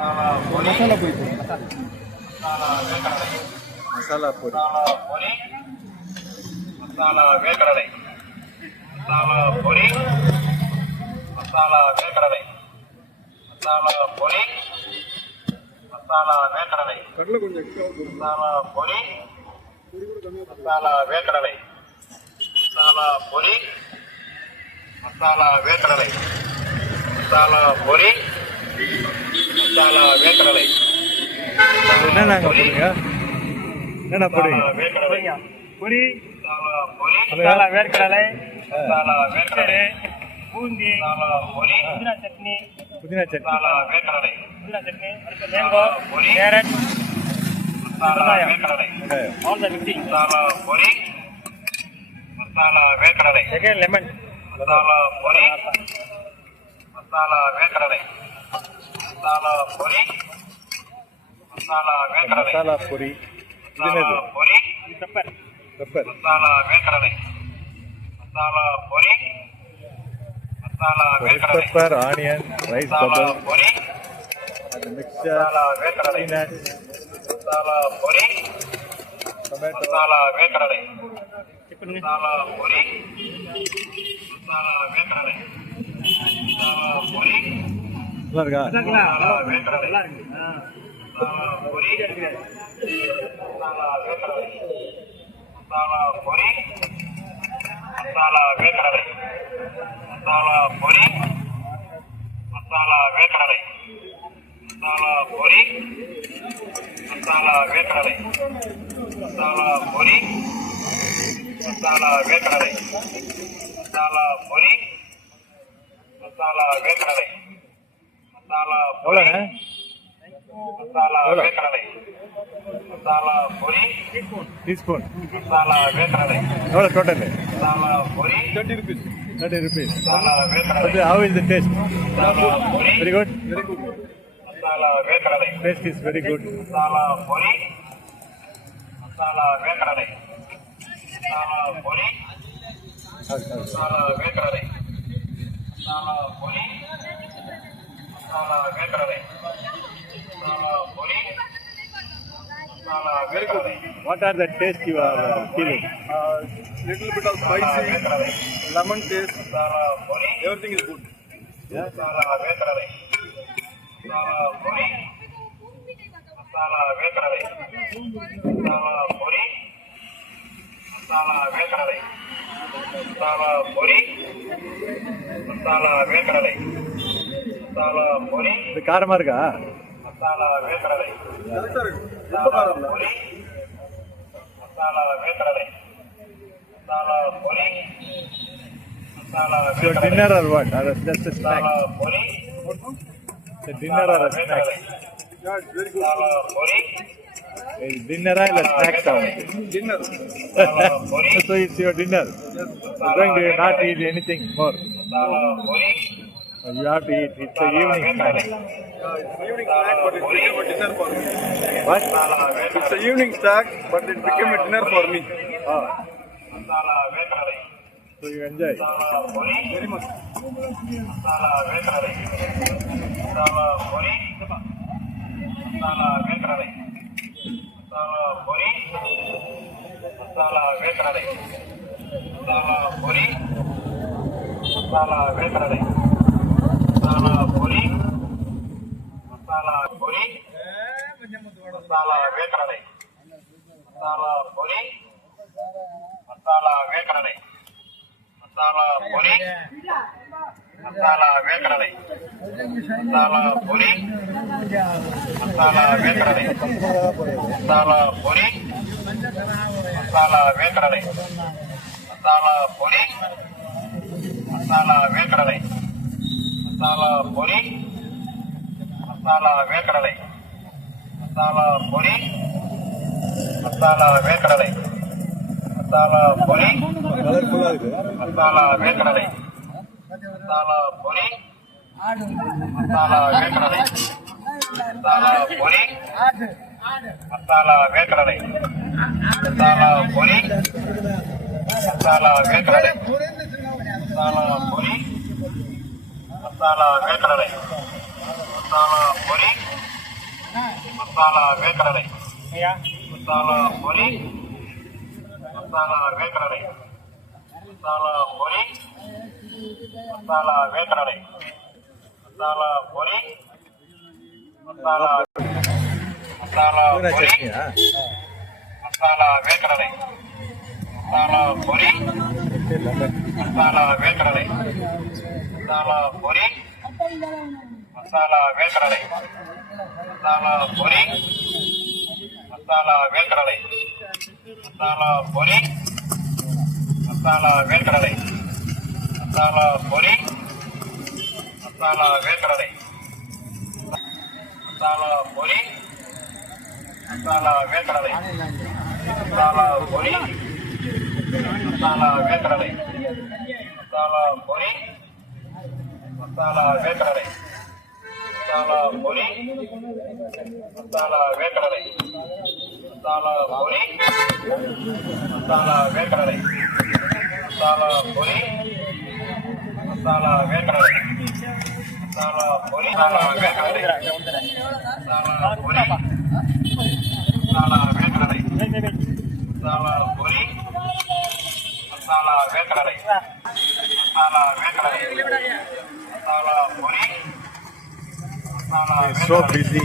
மசாலா பொரி மசாலா பொரி மசாலா வேர்க்கடலை மசாலா பொரி மசாலா வேர்க்கடலை மசாலா பொரி மசாலா வேர்க்கடலை கடலை கொஞ்சம் எக்ஸ்ட்ரா மசாலா பொரி மசாலா வேர்க்கடலை மசாலா பொரி மசாலா வேர்க்கடலை மசாலா பொரி மசாலா வேர்க்கடலை என்னென்ன போடுங்க என்னென்ன போடுவீங்க வேர்க்கடலை பொரி மசாலா பொரி மசாலா வேர்க்கடலை மசாலா வேர்க்கடலை பூந்தி மசாலா பொரி புதினா சட்னி புதினா சட்னி மசாலா வேர்க்கடலை புதினா சட்னி அடுத்து மேங்கோ கேரட் மசாலா வேர்க்கடலை வெங்காயம் ஆல் த 50 மசாலா பொரி மசாலா வேர்க்கடலை செகண்ட் லெமன் மசாலா பொரி மசாலா வேர்க்கடலை மசாலா பொரி மசாலா வேர்க்கடலை மசாலா பொரி இது என்னது மசாலா பொரி பெப்பர் பெப்பர் மசாலா வேர்க்கடலை மசாலா பொரி மசாலா ரெட் வேர்க்கடலை pepper onion rice masala bowel பொரி மிக்சர் மசாலா வேர்க்கடலை பீனட் மசாலா பொரி டொமேட்டோ மசாலா வேர்க்கடலை சிக்கன் மசாலா பொரி மசாலா வேர்க்கடலை மசாலா பொரி நல்லா இருக்கா மசாலா வேர்க்கடலை நல்லா இருக்கு மசாலா பொரி மசாலா வேர்க்கடலை மசாலா பொரி மசாலா வேர்க்கடலை மசாலா பொரி மசாலா வேர்க்கடலை மசாலா பொரி மசாலா வேர்க்கடலை மசாலா பொரி மசாலா வேர்க்கடலை மசாலா பொரி மசாலா வேர்க்கடலை மசாலா பொரி எவ்வளோங்க மசாலா எவ்வளோ? வேர்க்கடலை மசாலா பொரி டீஸ்பூன் மசாலா வேர்க்கடலை எவ்வளோ டோட்டல் மசாலா பொரி 30 rupees மசாலா வேர்க்கடலை how is the taste masala பொரி very good மசாலா வேர்க்கடலை taste is very good masala பொரி மசாலா வேர்க்கடலை மசாலா பொரி மசாலா வேர்க்கடலை மசாலா பொரி மசாலா வேர்க்கடலை மசாலா பொரி மசாலா வேர்க்கடலை what are the taste you are feeling Little bit of spicy, lemon taste, masala பொரி everything is good. மசாலா வேர்க்கடலை மசாலா பொரி மசாலா வேர்க்கடலை மசாலா பொரி மசாலா வேர்க்கடலை மசாலா பொரி மசாலா வேர்க்கடலை மசாலா பொரி இது காரமா இருக்கா மசாலா வேர்க்கடலை Correct ஆ இருக்கு. ரொம்ப காரம் இல்ல. பொரி மசாலா வேர்க்கடலை மசாலா பொரி மசாலா your வேர்க்கடலை dinner or what or just a snack masala பொரி the dinner or a snack Yeah, it's very good. Masala பொரி dinner or snacks Dinner. Masala பொரி so it's your dinner you're going to not eat anything more masala பொரி you have to eat it's a evening snack Yeah, it's evening snack, but it became a dinner for me. what It's a evening snack, but it became a dinner for me. oh masala வேர்க்கடலை so you enjoy masala பொரி Very much. Masala வேர்க்கடலை மசாலா பொரி மசாலா வேர்க்கடலை மசாலா பொரி மசாலா வேர்க்கடலை மசாலா பொரி மசாலா வேர்க்கடலை மசாலா பொரி மசாலா பொரி மசாலா வேர்க்கடலை மசாலா பொரி மசாலா வேர்க்கடலை மசாலா பொரி மசாலா வேர்க்கடலை மசாலா பொரி மசாலா வேர்க்கடலை மசாலா பொரி மசாலா வேர்க்கடலை மசாலா பொரி மசாலா வேர்க்கடலை மசாலா பொரி மசாலா வேர்க்கடலை மசாலா பொரி மசாலா வேர்க்கடலை மசாலா பொரி கலர்ஃபுல்லா இருக்கு மசாலா வேர்க்கடலை மசாலா பொரி மசாலா வேர்க்கடலை மசாலா பொரி மசாலா வேர்க்கடலை மசாலா பொரி மசாலா வேர்க்கடலை மசாலா பொரி மசாலா வேர்க்கடலை மசாலா பொரி மசாலா வேர்க்கடலை ஐயா மசாலா பொரி மசாலா வேர்க்கடலை மசாலா பொரி மசாலா வேர்க்கடலை மசாலா பொரி மசாலா மசாலா புதினா பொரி சட்னியா மசாலா வேர்க்கடலை மசாலா பொரி மசாலா வேர்க்கடலை மசாலா பொரி மசாலா வேர்க்கடலை மசாலா பொரி மசாலா வேர்க்கடலை மசாலா பொரி மசாலா வேர்க்கடலை மசாலா பொரி மசாலா வேர்க்கடலை மசாலா பொரி மசாலா வேர்க்கடலை மசாலா பொரி மசாலா வேர்க்கடலை மசாலா பொரி மசாலா வேர்க்கடலை மசாலா பொரி மசாலா வேர்க்கடலை மசாலா பொரி மசாலா வேர்க்கடலை மசாலா பொரி மசாலா வேர்க்கடலை மசாலா பொரி மசாலா வேர்க்கடலை மசாலா பொரி மசாலா வேர்க்கடலை மசாலா பொரி மசாலா வேர்க்கடலை மசாலா வேர்க்கடலை மசாலா பொரி மசாலா He's so வேர்க்கடலை busy.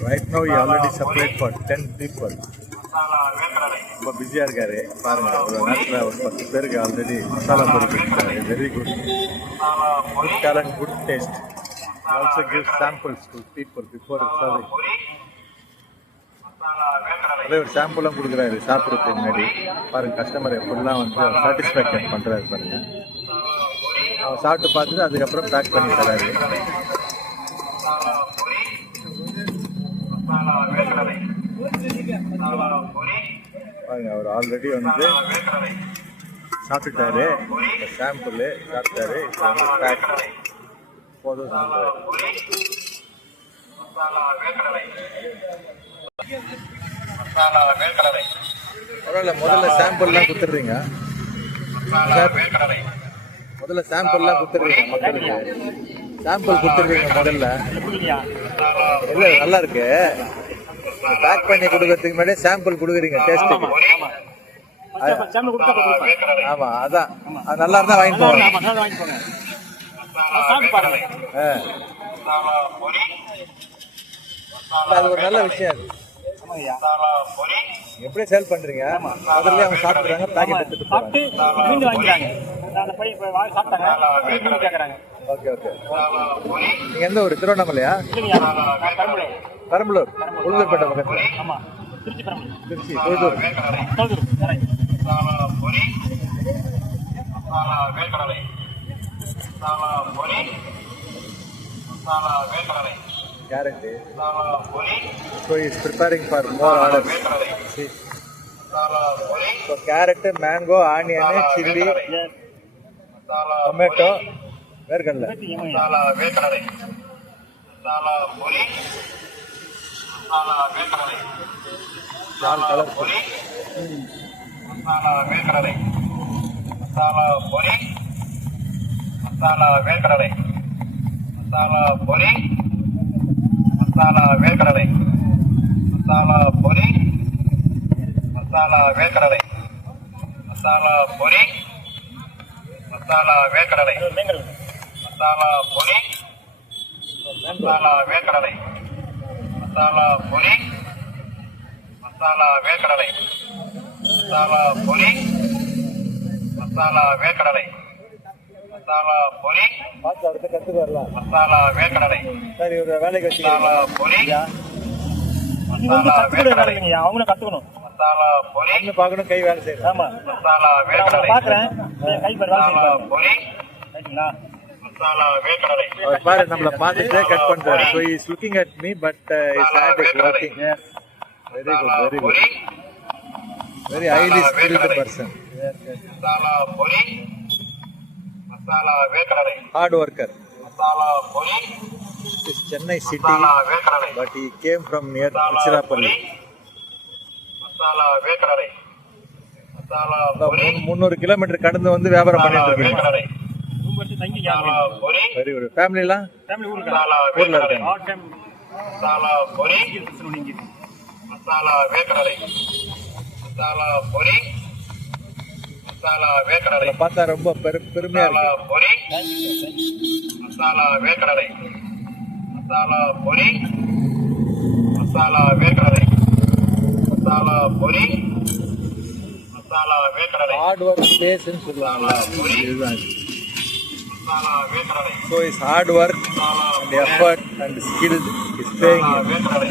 Right now he already supplied for 10 people. Masala வேர்க்கடலை ரொம்ப பிஸியா இருக்காரு பாருங்க ஒரு நேரத்தில் ஒரு 10 பேருக்கு ஆல்ரெடி மசாலா பொரி கொடுத்தாரு வெரி குட் மசாலா பொரி good talent good taste also give samples to people before serving பொரி மசாலா வேர்க்கடலை அதே ஒரு சாம்பிளும் கொடுக்குறாரு சாப்பிட்றதுக்கு முன்னாடி பாருங்க கஸ்டமர் எப்படிலாம் வந்து சாட்டிஸ்ஃபேக்ஷன் பண்றாரு பாருங்க அவன் சாப்பிட்டு பார்த்துட்டு அதுக்கப்புறம் பேக் பண்ணி தராரு மசாலா பொரி மசாலா வேர்க்கடலை மசாலா பொரி பாருங்க அவர் ஆல்ரெடி வந்து வேர்க்கடலை சாப்பிட்டுட்டாரு சாம்பிள் சாப்பிட்டாரு இப்போ வந்து பேக் போதும் சொல்றாரு பொரி மசாலா வேர்க்கடலை மசாலா வேர்க்கடலை பரவாயில்ல முதல்ல சாம்பிள்லாம் கொடுத்துட்றீங்க மசாலா வேர்க்கடலை முதல்ல சாம்பிள்லாம் கொடுத்துட்றீங்க மக்களுக்கு சாம்பிள் கொடுத்துருவீங்க முதல்ல புரியலையா இல்லை நல்லா இருக்கு பேக் பண்ணி கொடுக்கறதுக்கு முன்னாடியே சாம்பிள் கொடுக்குறீங்க டேஸ்ட்டுக்கு சாம்பிள் கொடுத்தா கொடுப்பேன் வேர்க்கடலை ஆமா அதான் அது நல்லா இருந்தா வாங்கி போவாங்க ஆமா நல்லா வாங்கிக்கோங்க சாப்பிட்டு பாருங்க மசாலா பொரி அது ஒரு நல்ல விஷயம் அது ஆமாங்கய்யா மசாலா பொரி எப்படியே சேல் பண்றீங்க முதல்ல அவங்க சாப்பிடுறாங்க பேக்கெட் எடுத்துட்டு சாப்பிட்டு போறாங்க மீண்டும் வாங்கிக்கிறாங்க அந்த பையன் இப்போ சாப்பிட்டாங்க மீண்டும் கேட்குறாங்க ஓகே ஓகே மசாலா பொரி நீங்க எந்த ஊர் திருவண்ணாமலையா இல்லைங்கய்யா நான் பெரம்பலூர் பெரம்பலூர் உளுந்தூர்பேட்டை பக்கத்துல ஆமாம் திருச்சி பெரம்பலூர் திருச்சி தொழுதூர் வேர்க்கடலை தொழுதூர் கரெக்ட் மசாலா பொரி மசாலா வேர்க்கடலை மசாலா பொரி மசாலா வேர்க்கடலை கேரட் மசாலா பொரி so he is preparing for more orders வேர்க்கடலை see மசாலா பொரி so carrot mango onion chilli masala tomato வேர்க்கடலை மசாலா வேர்க்கடலை மசாலா பொரி மசாலா வேர்க்கடலை நாலு கலர் பொரி மசாலா வேர்க்கடலை மசாலா பொரி மசாலா வேர்க்கடலை மசாலா பொரி மசாலா வேர்க்கடலை மசாலா பொரி மசாலா வேர்க்கடலை மசாலா பொரி மசாலா வேர்க்கடலை மசாலா பொரி மசாலா வேர்க்கடலை மசாலா பொரி மசாலா வேர்க்கடலை மசாலா பொரி மசாலா வேர்க்கடலை மசாலா பொரி பார்த்து அடுத்து கற்றுக்கு வரலாம் மசாலா வேர்க்கடலை சரி ஒரு வேலைக்கு மசாலா வச்சுக்கலாம் பொரி இவங்க மசாலா கற்றுக்கிற வேர்க்கடலை வேலைங்கய்யா அவங்களும் கற்றுக்கணும் மசாலா பொரி கண்ணு பார்க்கணும் கை வேலை செய்யணும் ஆமாம் மசாலா நான் வேர்க்கடலை பார்க்குறேன் கை பேர் வேலை மசாலா செய்யணும் பொரி ரைட்டுங்களா மசாலா வேர்க்கடலை அவர் பாரு நம்மள பார்த்துட்டே கட் பண்றாரு so he is looking at me but his hand is working very good பொரி very highly skilled person masala பொரி மசாலா வேர்க்கடலை hard worker மசாலா பொரி it is Chennai city masala வேர்க்கடலை but he came from near masala Tiruchirappalli masala வேர்க்கடலை மசாலா அதான் பொரி 300 கிலோமீட்டர் கடந்து வந்து வியாபாரம் மசாலா பண்ணிட்டு இருக்கீங்க வேர்க்கடலை ரூம் எடுத்து தங்கி மசாலா பொரி வெரி குட் ஃபேமிலிலாம் ஃபேமிலி ஊருக்கு மசாலா ஊர்ல வேர்க்கடலை இருக்காங்க ஆல் டைம் மசாலா பொரி மசாலா வேர்க்கடலை மசாலா பொரி மசாலா வேர்க்கடலை அதை பார்த்தா ரொம்ப பெருமையா மசாலா இருக்கு. பொரி மசாலா வேர்க்கடலை மசாலா பொரி மசாலா வேர்க்கடலை மசாலா பொரி மசாலா வேர்க்கடலை ஹார்ட் ஒர்க் பேஸ்ன்னு சொல்லுவாங்கல்ல, இதுதான். மசாலா வேர்க்கடலை so is hard work and effort and skill is paying வேர்க்கடலை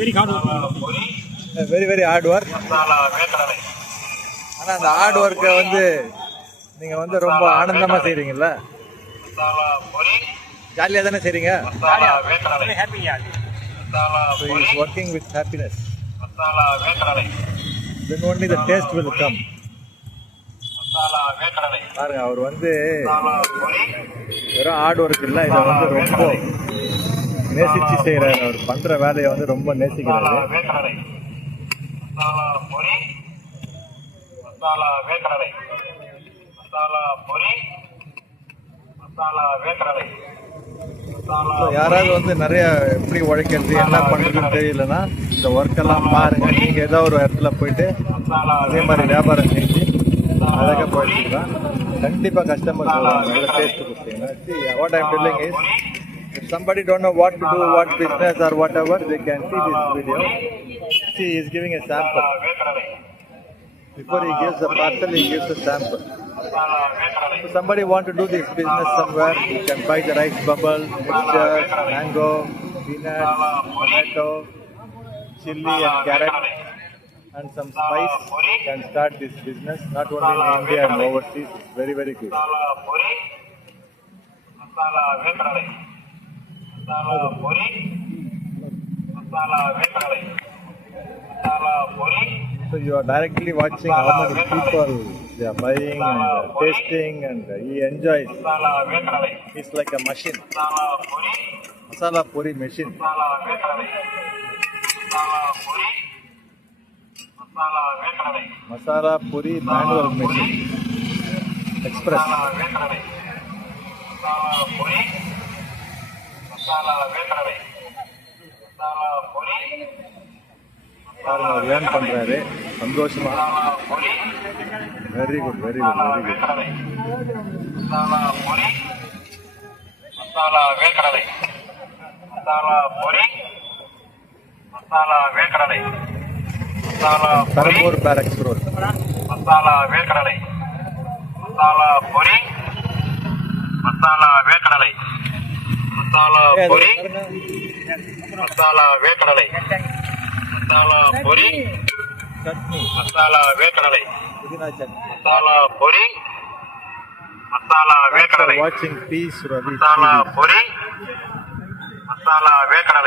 வெரி ஹார்ட் பொரி very very hard work. Masala வேர்க்கடலை ஆனால் அந்த ஹார்ட் ஒர்க்கை வந்து நீங்கள் வந்து ரொம்ப ஆனந்தமாக செய்கிறீங்கல்ல, மசாலா பொரி ஜாலியாக தானே செய்கிறீங்க. மசாலா வேர்க்கடலை ஹாப்பியா masala so pori is working with happiness. Masala வேர்க்கடலை then only the taste will come. Masala வேர்க்கடலை பாருங்க, அவர் வந்து மசாலா பொரி வெறும் ஹார்ட் ஒர்க் இல்லை, இதை வந்து ரொம்ப நேசிச்சு செய்கிறாரு. அவர் பண்ணுற வேலையை வந்து ரொம்ப நேசிக்கிறாரு. மசாலா வேர்க்கடலை மசாலா பொரி மசாலா வேர்க்கடலை மசாலா பொரி மசாலா வேர்க்கடலை மசாலா ஸோ யாராவது வந்து நிறைய எப்படி உழைக்கிறது என்ன பண்ணுறதுன்னு தெரியலன்னா இந்த ஒர்க்கெல்லாம் பாருங்க. நீங்கள் ஏதோ ஒரு இடத்துல போயிட்டு மசாலா அதே மாதிரி வியாபாரம் செஞ்சு அழகாக போயிட்டுருக்கலாம். கண்டிப்பாக கஸ்டமர் சொல்லுவாங்க நல்ல டேஸ்ட் கொடுத்தீங்கன்னா. See, what I'm telling is, if somebody don't know what to do, what business or whatever, they can see this video. See, he is giving a sample. வேர்க்கடலை Before he gives the parcel, he gives a sample. Masala வேர்க்கடலை So somebody want to do this business somewhere, you can buy the rice bubble, mixture, mango, peanuts, tomato, chili and carrot and some spice. You can start this business not only in India and overseas. It's very very good. Masala பொரி மசாலா வேர்க்கடலை மசாலா பொரி மசாலா வேர்க்கடலை மசாலா பொரி So you are directly watching how many people they are buying and tasting and he enjoys. Masala வேர்க்கடலை It's like a machine, masala பொரி masala puri machine. Masala வேர்க்கடலை மசாலா பொரி மசாலா வேர்க்கடலை Masala puri manual machine, express. Masala வேர்க்கடலை மசாலா பொரி மசாலா வேர்க்கடலை மசாலா பொரி பாருங்க, அவர் ஏர்ன் பண்றாரு சந்தோஷமா. மசாலா பொரி very good very good very good. வேர்க்கடலை மசாலா பொரி மசாலா வேர்க்கடலை மசாலா பொரி மசாலா வேர்க்கடலை மசாலா பொரி பெரம்பூர் பேரக்ஸ் ரோட். மசாலா வேர்க்கடலை மசாலா பொரி மசாலா வேர்க்கடலை மசாலா பொரி மசாலா வேர்க்கடலை மசாலா பொரி சட்னி, மசாலா வேர்க்கடலை புதினா சட்னி. மசாலா பொரி மசாலா வேர்க்கடலை வாட்சிங் பீஸ் ரவி. மசாலா பொரி மசாலா வேர்க்கடலை